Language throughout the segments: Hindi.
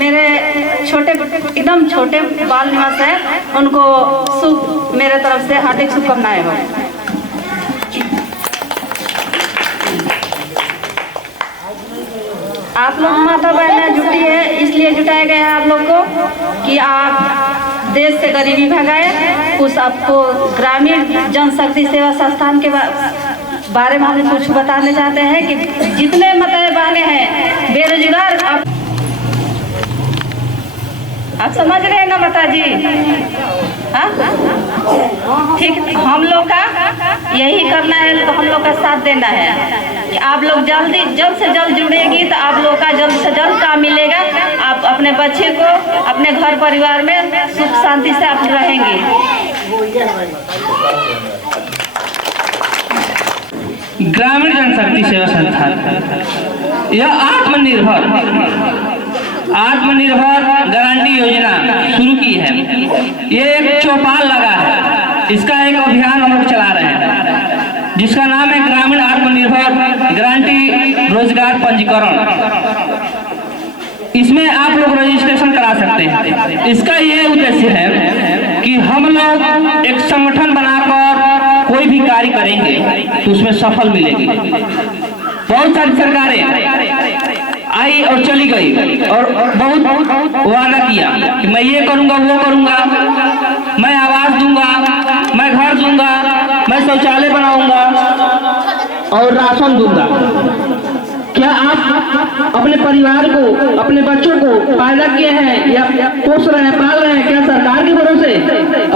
मेरे छोटे एकदम छोटे बाल निवास है, उनको शुभ मेरे तरफ से हार्दिक शुभकामनाएं हो। आप लोग माता बहनें जुटी है, इसलिए जुटाया गया है आप लोग को कि आप देश से गरीबी भगाए। उस आपको ग्रामीण जनशक्ति सेवा संस्थान के बारे में हम कुछ बताने चाहते हैं कि जितने माता बहनें हैं बेरोजगार, आप समझ रहे हैं ना माता जी? ठीक, हम लोग का यही करना है, हम लोग का साथ देना है कि आप लोग जल्द से जल्द जुड़ेगी तो आप लोग का जल्द से जल्द काम मिलेगा। आप अपने बच्चे को अपने घर परिवार में सुख शांति से आप रहेंगे। ग्रामीण जनशक्ति सेवा संस्थान यह आत्मनिर्भर गारंटी योजना शुरू की है। ये एक चौपाल लगा है, इसका एक अभियान हम लोग चला रहे हैं जिसका नाम है ग्रामीण आत्मनिर्भर गारंटी रोजगार पंजीकरण। इसमें आप लोग रजिस्ट्रेशन करा सकते हैं। इसका ये उद्देश्य है कि हम लोग एक संगठन बनाकर कोई भी कार्य करेंगे तो उसमें सफल मिलेगी। बहुत सारी सरकारें आई और चली गई और बहुत वादा किया कि मैं ये करूंगा वो करूंगा, मैं आवास दूंगा, मैं घर दूंगा, मैं शौचालय बनाऊंगा और राशन दूंगा। क्या आप अपने परिवार को, अपने बच्चों को पैदा किए हैं या पोस रहे हैं, पाल रहे हैं क्या सरकार के भरोसे?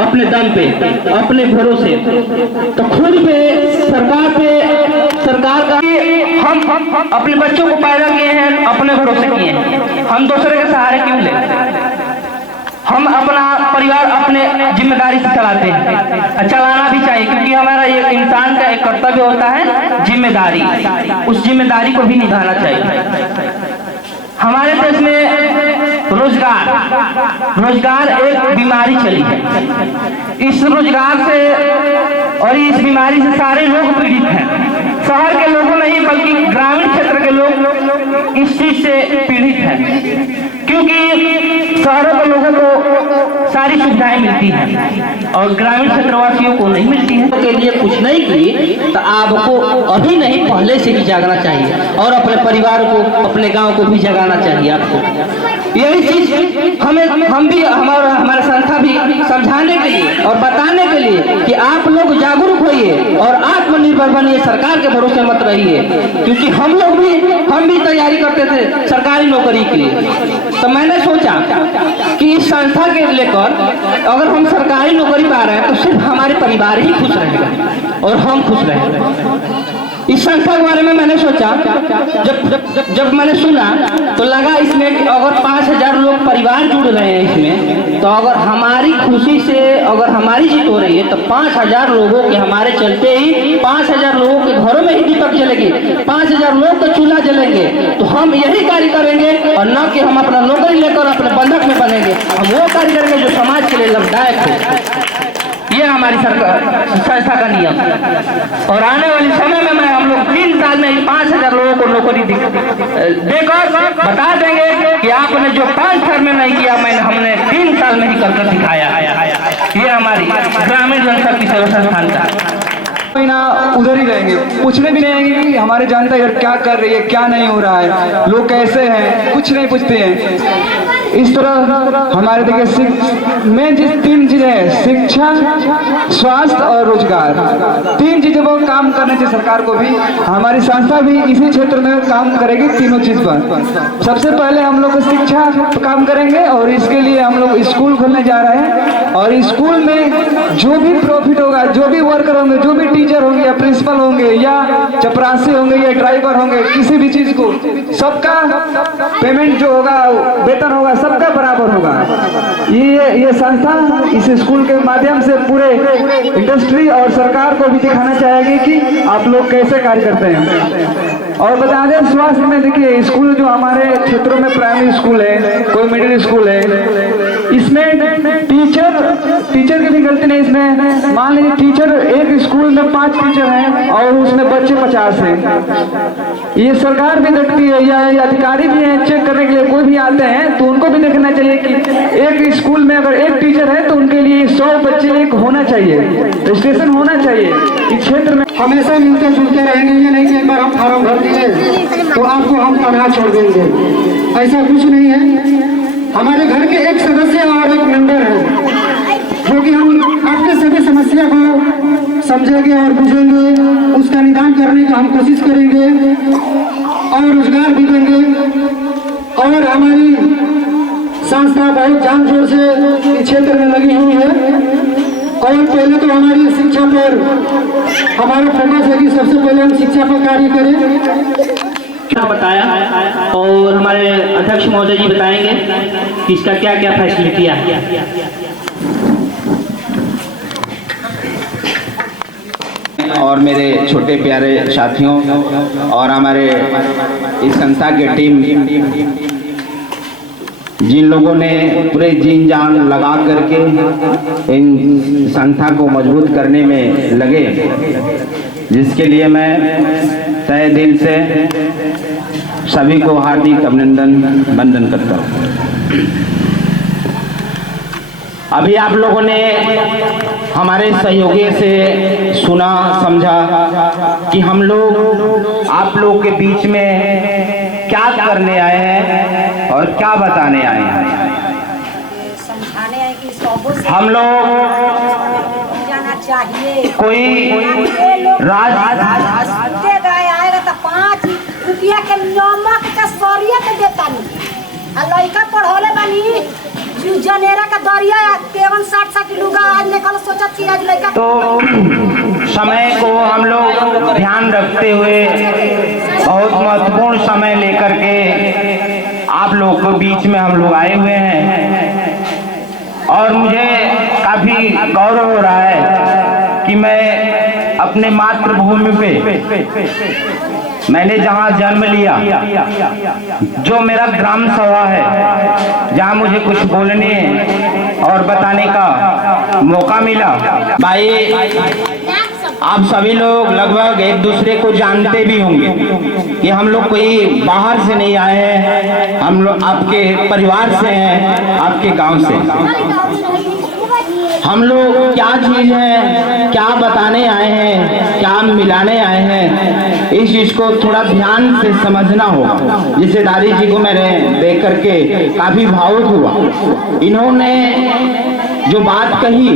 अपने दम पे, अपने भरोसे। तो खुद पे, सरकार का हम अपने बच्चों को पैदा किए हैं, अपने भरोसे किए हैं। हम दूसरे के सहारे क्यों लें? हम अपना परिवार अपने जिम्मेदारी से चलाते हैं, चलाना भी चाहिए, क्योंकि हमारा ये इंसान का एक कर्तव्य होता है जिम्मेदारी। उस जिम्मेदारी को भी निभाना चाहिए। हमारे देश में रोजगार एक बीमारी चली है। इस रोजगार से और इस बीमारी से सारे लोग पीड़ित हैं। शहर के लोगों नहीं बल्कि ग्रामीण क्षेत्र के लोग इस चीज से पीड़ित हैं, क्योंकि शहरों के लोगों को सारी सुविधाएं मिलती हैं और ग्रामीण क्षेत्रवासियों को नहीं मिलती है। के लिए कुछ नहीं की तो आपको अभी नहीं पहले से ही जागना चाहिए और अपने परिवार को, अपने गांव को भी जगाना चाहिए। आपको यही चीज हम भी हमारे संस्था भी समझाने के लिए और बताने के लिए कि आप लोग जागरूक होइए और आत्मनिर्भर बनिए, सरकार के भरोसे मत रहिए। क्योंकि हम भी तैयारी करते थे सरकारी नौकरी के लिए, तो मैंने सोचा कि इस संस्था के लेकर अगर हम सरकारी नौकरी पा रहे हैं तो सिर्फ हमारे परिवार ही खुश रहेगा और हम खुश रहेंगे। इस संस्था के बारे में मैंने सोचा, जब मैंने सुना तो लगा इसमें कि अगर 5000 लोग परिवार जुड़ रहे हैं इसमें, तो अगर हमारी खुशी से अगर हमारी जीत हो रही है तो 5000 लोगों के हमारे चलते ही 5000 लोगों के घरों में ही दीपक जलेंगे, 5000 लोग का चूल्हा जलेंगे। तो हम यही कार्य करेंगे और न कि हम अपना नौकरी लेकर अपने बंधक में बनेंगे। हम वो कार्य करेंगे जो समाज के लिए लाभदायक हो। ये हमारी संस्था का नियम। और आने वाले समय में हम लोग 3 साल में 5000 लोगों को नौकरी देकर बता देंगे कि आपने जो 5 साल में नहीं किया हमने 3 साल में ही करके दिखाया। ये हमारी ग्रामीण जनशक्ति सेवा संस्थान का महीना उधर ही रहेंगे, पूछने भी नहीं आएंगे कि हमारे जनता इधर क्या कर रही है, क्या नहीं हो रहा है, लोग कैसे हैं, कुछ नहीं पूछते हैं। इस तरह हमारे देखिए मेन चीज 3 चीजें हैं, शिक्षा, स्वास्थ्य और रोजगार। 3 चीजों पर काम करने चाहिए सरकार को भी। हमारी संस्था भी इसी क्षेत्र में काम करेगी तीनों चीज पर। सबसे पहले हम लोग शिक्षा काम करेंगे और इसके लिए हम लोग स्कूल खोलने जा रहे हैं और स्कूल में जो भी प्रॉफिट होगा, जो भी वर्कर होंगे, जो भी टीचर होंगे या प्रिंसिपल होंगे या चपरासी होंगे या ड्राइवर होंगे, किसी भी चीज को सबका पेमेंट जो होगा, वेतन होगा, सबका बराबर होगा। ये संस्था इस स्कूल के माध्यम से पूरे इंडस्ट्री और सरकार को भी दिखाना चाहेगी कि आप लोग कैसे कार्य करते हैं। और बता दें स्वास्थ्य में देखिए स्कूल जो हमारे क्षेत्रों में प्राइमरी स्कूल है, कोई मिडिल स्कूल है, इसमें टीचर टीचर की भी गलती नहीं इसमें। मान लीजिए टीचर, एक स्कूल में 5 टीचर हैं और उसमें बच्चे 50 हैं। ये सरकार भी देखती है या अधिकारी भी हैं चेक करने के लिए, कोई भी आते हैं तो उनको भी देखना चाहिए कि एक स्कूल में अगर एक टीचर है तो उनके लिए 100 बच्चे एक होना चाहिए, रजिस्ट्रेशन होना चाहिए इस क्षेत्र में। हमेशा मिलते जुलते रहेंगे, ये नहीं कि एक बार हम फार्म भर दिए तो आपको हम तनहा छोड़ देंगे, ऐसा कुछ नहीं है। हमारे घर के एक सदस्य और एक मेंबर है जो कि हम आपके सभी समस्या को समझेंगे और बुझेंगे, उसका निदान करने की हम कोशिश करेंगे और रोजगार भी देंगे। और हमारी संस्था बहुत जान जोर से इस क्षेत्र में लगी हुई है और पहले तो हमारी शिक्षा पर हमारा फोकस है कि सबसे पहले हम शिक्षा पर कार्य करें। बताया और हमारे अध्यक्ष महोदय जी बताएंगे कि इसका क्या क्या फैसिलिटी है। और मेरे छोटे प्यारे साथियों और हमारे इस संस्था की टीम, जिन लोगों ने पूरे जीन जान लगा करके इन संस्था को मजबूत करने में लगे, जिसके लिए मैं तहे दिल से सभी को हार्दिक अभिनंदन वंदन करता हूँ। अभी आप लोगों ने हमारे सहयोगी से सुना समझा कि हम लोग आप लोग के बीच में क्या करने आए हैं और क्या बताने आए हैं। हम लोग कोई आएगा तो 5 रुपया के नमक का सरिया के देता नहीं। लड़का पढ़ोले बनी जनेरा का दरिया 60 लुगा आज निकल सोचा थी आज लड़का। तो समय को हम लोग ध्यान रखते हुए बहुत महत्वपूर्ण समय लेकर के आप लोगों के बीच में हम लोग आए हुए हैं और मुझे काफी गौरव हो रहा है कि मैं अपने मातृभूमि पे मैंने जहाँ जन्म लिया, जो मेरा ग्राम सभा है, जहाँ मुझे कुछ बोलने और बताने का मौका मिला। भाई आप सभी लोग लगभग एक दूसरे को जानते भी होंगे कि हम लोग कोई बाहर से नहीं आए हैं, हम लोग आपके परिवार से हैं, आपके गांव से। हम लोग क्या चीज़ है, क्या बताने आए हैं, क्या मिलाने आए हैं, इस चीज़ को थोड़ा ध्यान से समझना होगा। जैसे दादी जी को मैंने देख करके काफी भावुक हुआ। इन्होंने जो बात कही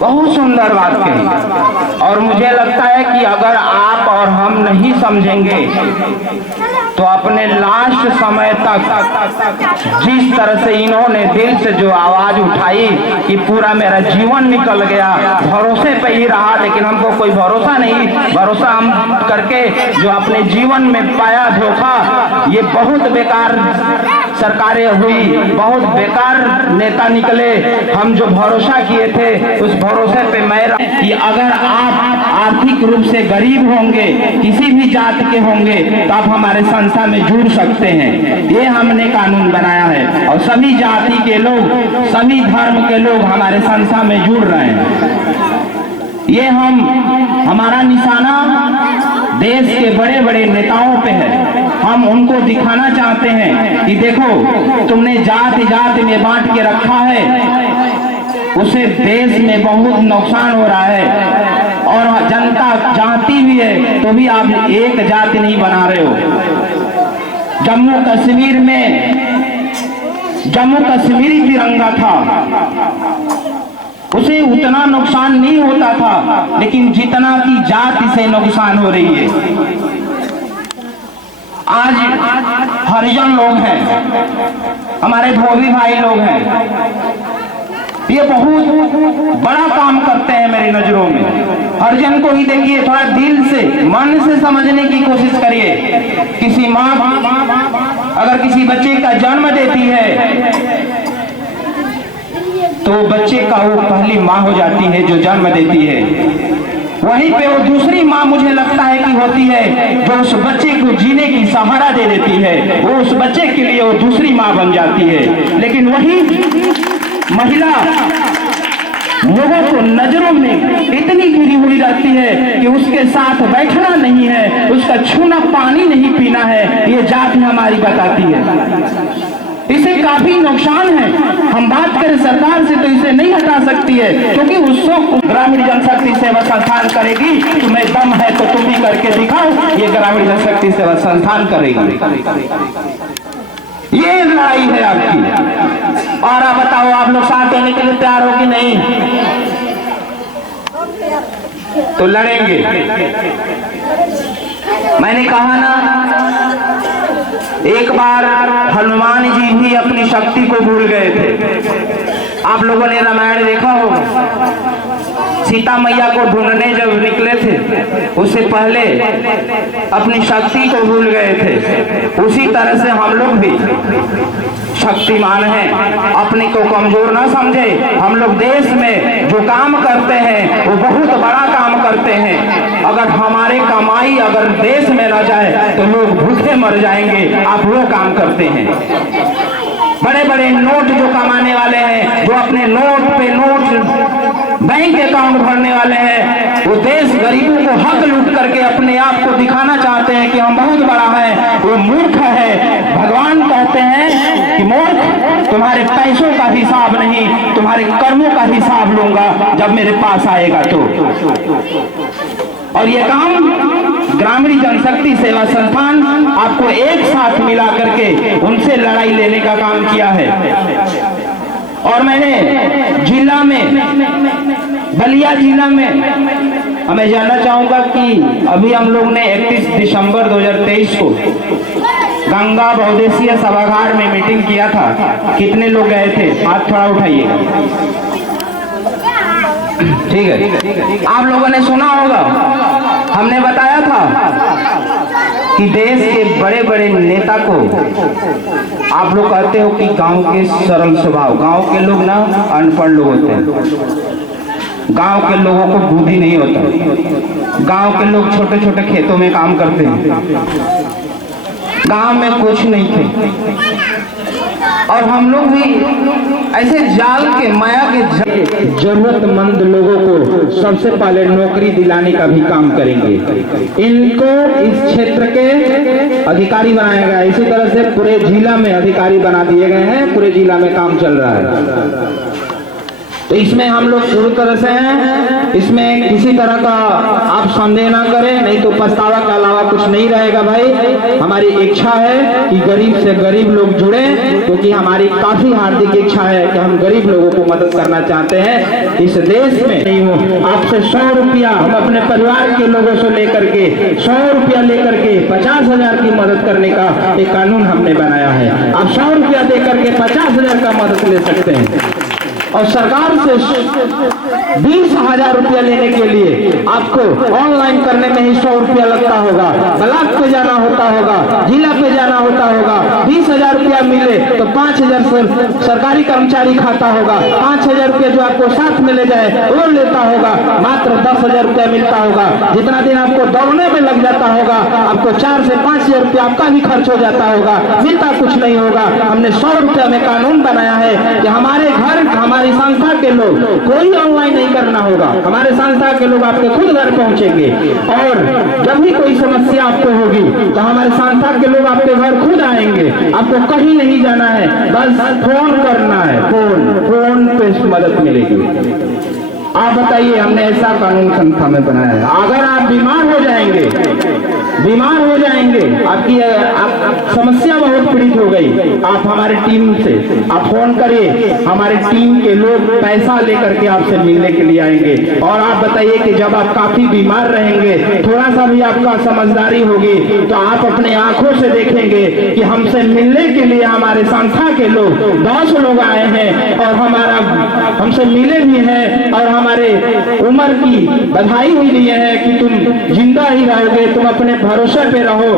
बहुत सुंदर बात कही और मुझे लगता है कि अगर आप और हम नहीं समझेंगे तो अपने लास्ट समय तक जिस तरह से इन्होंने दिल से जो आवाज उठाई कि पूरा मेरा जीवन निकल गया, भरोसे पे ही रहा लेकिन हमको कोई भरोसा नहीं, भरोसा हम करके जो अपने जीवन में पाया धोखा, ये बहुत बेकार सरकारें हुई, बहुत बेकार नेता निकले। हम जो भरोसा किए थे उस भरोसे पे मैं कि अगर आप आर्थिक रूप से गरीब होंगे, किसी भी जात के होंगे, तो आप हमारे संस्था में जुड़ सकते हैं। ये हमने कानून बनाया है और सभी जाति के लोग, सभी धर्म के लोग हमारे संस्था में जुड़ रहे हैं। ये हमारा निशाना देश के बड़े बड़े नेताओं पे है। हम उनको दिखाना चाहते हैं कि देखो तुमने जात जात में बांट के रखा है, उसे देश में बहुत नुकसान हो रहा है और जनता चाहती भी है तो भी आप एक जाति नहीं बना रहे हो। जम्मू कश्मीर में जम्मू कश्मीरी तिरंगा था, उसे उतना नुकसान नहीं होता था लेकिन जितना की जाति से नुकसान हो रही है। आज हरिजन लोग हैं, हमारे धोबी भाई लोग हैं, ये बहुत बड़ा काम करते हैं मेरी नजरों में। हरिजन को ही देखिए, थोड़ा दिल से मन से समझने की कोशिश करिए। किसी माँ अगर किसी बच्चे का जन्म देती है तो बच्चे का वो पहली माँ हो जाती है जो जन्म देती है। वहीं पे वो दूसरी माँ मुझे लगता है कि होती है जो उस बच्चे को जीने की सहारा दे देती है, वो उस बच्चे के लिए वो दूसरी माँ बन जाती है। लेकिन वही महिला लोगों को नजरों में इतनी गिरी हुई रहती है कि उसके साथ बैठना नहीं है, उसका छूना पानी नहीं पीना है, ये जात हमारी बताती है। इसे काफी नुकसान है। हम बात करें सरकार से तो इसे नहीं हटा सकती है, क्योंकि उसको ग्रामीण जनशक्ति सेवा संस्थान करेगी। तुम्हें दम है तो तुम भी करके दिखाओ, ये ग्रामीण जनशक्ति सेवा संस्थान करेगी। ये लड़ाई है आपकी। और आप बताओ, आप लोग साथ देने के लिए तैयार हो कि नहीं? तो लड़ेंगे। मैंने कहा ना, एक बार हनुमान जी भी अपनी शक्ति को भूल गए थे। आप लोगों ने रामायण देखा होगा। सीता मैया को ढूंढने जब निकले थे, उससे पहले अपनी शक्ति को भूल गए थे। उसी तरह से हम लोग भी शक्तिमान हैं, अपने को कमजोर ना समझे। हम लोग देश में जो काम करते हैं वो बहुत बड़ा काम करते हैं। अगर हमारे कमाई अगर देश में न जाए तो लोग भूखे मर जाएंगे। आप वो काम करते हैं। बड़े बड़े नोट जो कमाने वाले हैं, जो अपने नोट पे नोट बैंक अकाउंट भरने वाले हैं, वो देश गरीबों को हक लूट करके अपने आप को दिखाना चाहते हैं कि हम बहुत बड़ा है। वो मूर्ख है। भगवान कहते हैं कि मूर्ख, तुम्हारे पैसों का हिसाब नहीं, तुम्हारे कर्मों का हिसाब लूंगा जब मेरे पास आएगा तो। और ये काम ग्रामीण जनशक्ति सेवा संस्थान आपको एक साथ मिला करके उनसे लड़ाई लेने का काम किया है। और मैंने जिला में, बलिया जिला में, मैं जानना चाहूंगा कि अभी हम लोग ने 31 दिसंबर 2023 को गंगा बहुदेशीय सभागार में मीटिंग किया था। कितने लोग गए थे? हाथ थोड़ा उठाइएगा। ठीक है। आप लोगों ने सुना होगा, हमने बताया था कि देश के बड़े बड़े नेता को आप लोग कहते हो कि गांव के सरल स्वभाव, गांव के लोग ना अनपढ़ लोग होते हैं। गांव के लोगों को बुद्धि नहीं होता। गांव के लोग छोटे छोटे खेतों में काम करते हैं। गांव में कुछ नहीं थे। और हम लोग भी ऐसे जाल के माया के जरूरतमंद लोगों को सबसे पहले नौकरी दिलाने का भी काम करेंगे। इनको इस क्षेत्र के अधिकारी बनाया गया। इसी तरह से पूरे जिला में अधिकारी बना दिए गए हैं। पूरे जिला में काम चल रहा है। तो इसमें हम लोग पूरी तरह से हैं। इसमें किसी तरह का आप संदेह ना करें, नहीं तो पछतावा के अलावा कुछ नहीं रहेगा भाई। हमारी इच्छा है कि गरीब से गरीब लोग जुड़े, क्योंकि हमारी काफी हार्दिक इच्छा है कि हम गरीब लोगों को मदद करना चाहते हैं इस देश में। नहीं हो आपसे 100 रुपया हम अपने परिवार के लोगों से लेकर के 100 रुपया लेकर के 50,000 की मदद करने का एक कानून हमने बनाया है। आप 100 रुपया देकर के 50,000 का मदद ले सकते हैं। और सरकार से 20,000 रुपया लेने के लिए आपको ऑनलाइन करने में ही 100 रुपया लगता होगा। ब्लॉक पे जाना होता होगा, जिला पे जाना होता होगा। 20,000 रुपया मिले तो 5,000 सरकारी कर्मचारी खाता होगा। 5,000 रुपया जो आपको साथ में ले जाए वो लेता होगा। मात्र 10,000 रुपया मिलता होगा। जितना दिन आपको दौड़ने में लग जाता होगा, आपको 4 से 5,000 रुपया आपका भी खर्च हो जाता होगा। मिलता कुछ नहीं होगा। हमने 100 रुपया में कानून बनाया है कि हमारे घर, हमारी संस्था के लोग कोई ऑनलाइन नहीं करना होगा। हमारे संस्था के लोग आपके खुद घर पहुंचेंगे। और जब भी कोई समस्या आपको होगी तो हमारे संस्था के लोग आपके घर खुद आएंगे। आपको कहीं नहीं जाना है, बस फोन करना है। फोन पे मदद मिलेगी। आप बताइए, हमने ऐसा कानून संस्था में बनाया है। अगर आप बीमार हो जाएंगे, आपकी समस्या बहुत पीड़ित हो गई, आप हमारे टीम से आप फोन करिए। हमारे टीम के लोग पैसा लेकर के आपसे मिलने के लिए आएंगे। और आप बताइए कि जब आप काफी बीमार रहेंगे, थोड़ा सा भी आपका समझदारी होगी तो आप अपने आंखों से देखेंगे कि हमसे मिलने के लिए हमारे संस्था के लोग 10 लोग आए हैं और हमसे मिले भी हैं और हमारे उम्र की बधाई भी दिए हैं कि तुम जिंदा ही रहोगे, तुम अपने भरोसे पे रहो,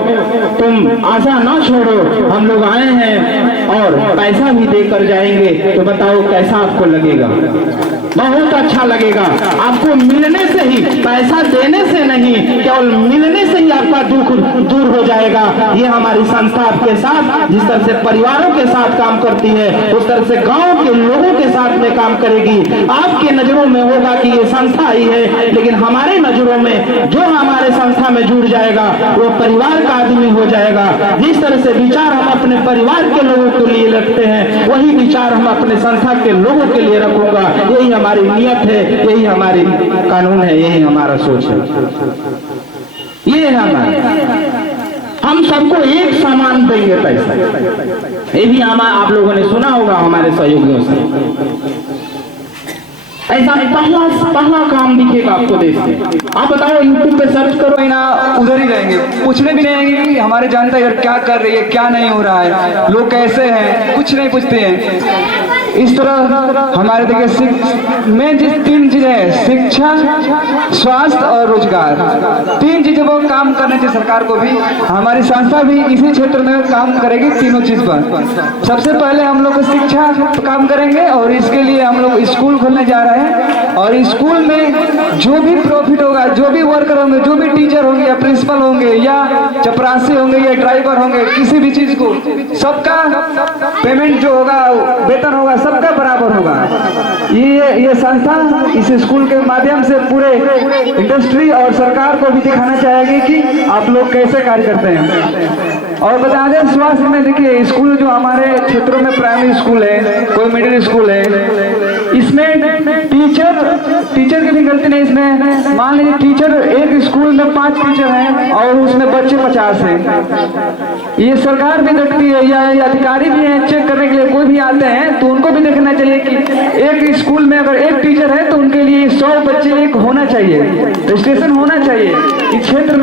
तुम आशा ना छोड़ो। हम लोग आए हैं और पैसा भी देकर जाएंगे। तो बताओ कैसा आपको लगेगा? बहुत अच्छा लगेगा। आपको मिलने से ही, पैसा देने से नहीं, केवल मिलने से ही आपका दुख दूर हो जाएगा। ये हमारी संस्था आपके साथ जिस तरह से परिवारों के साथ काम करती है उस तरह से गांव के लोगों के साथ में काम करेगी। आपके नजरों में होगा कि ये संस्था ही है, लेकिन हमारे नजरों में जो हमारे संस्था में जुड़ जाएगा वो परिवार का आदमी हो जाएगा। जिस तरह से विचार हम अपने परिवार के लोगों के लिए रखते हैं वही विचार हम अपने संस्था के लोगों के लिए रखूंगा। यही हमारी नियत है, यही हमारी कानून है, यही हमारा सोच है। ये है हमारा, हम सबको एक समान देंगे पैसा। ये भी आप लोगों ने सुना होगा हमारे सहयोगियों से। ऐसा पहला काम दिखेगा आपको देश में। आप बताओ, यूट्यूब पे सर्च करो ना, उधर ही रहेंगे, पूछने भी नहीं आएंगे कि हमारे जनता यार क्या कर रही है, क्या नहीं हो रहा है, लोग कैसे हैं, कुछ नहीं पूछते हैं। इस तरह हमारे देखिए मेन चीज 3 चीजें हैं, शिक्षा, स्वास्थ्य और रोजगार। 3 चीजों पर काम करने चाहिए सरकार को भी। हमारी संस्था भी इसी क्षेत्र में काम करेगी तीनों चीज पर। सबसे पहले हम लोग शिक्षा काम करेंगे और इसके लिए हम लोग स्कूल खोलने जा रहे हैं और स्कूल में जो भी प्रॉफिट होगा, जो भी वर्कर होंगे, जो भी टीचर होंगे या प्रिंसिपल होंगे या चपरासी होंगे या ड्राइवर होंगे, किसी भी चीज को सबका पेमेंट जो होगा, वेतन होगा, सबका बराबर होगा। ये संस्था इस स्कूल के माध्यम से पूरे इंडस्ट्री और सरकार को भी दिखाना चाहेगी कि आप लोग कैसे कार्य करते हैं। और बता दें, स्वास्थ्य में देखिए स्कूल जो हमारे क्षेत्रों में प्राइमरी स्कूल है, कोई मिडिल स्कूल है, इसमें टीचर की भी गलती नहीं। इसमें मान लीजिए टीचर, एक स्कूल में 5 टीचर हैं और उसमें बच्चे 50 हैं। ये सरकार भी देखती है या अधिकारी भी हैं चेक करने के लिए, कोई भी आते हैं तो उनको भी देखना चाहिए कि एक स्कूल में अगर एक टीचर है तो उनके लिए 100 बच्चे एक होना चाहिए, रजिस्ट्रेशन होना चाहिए। इस क्षेत्र में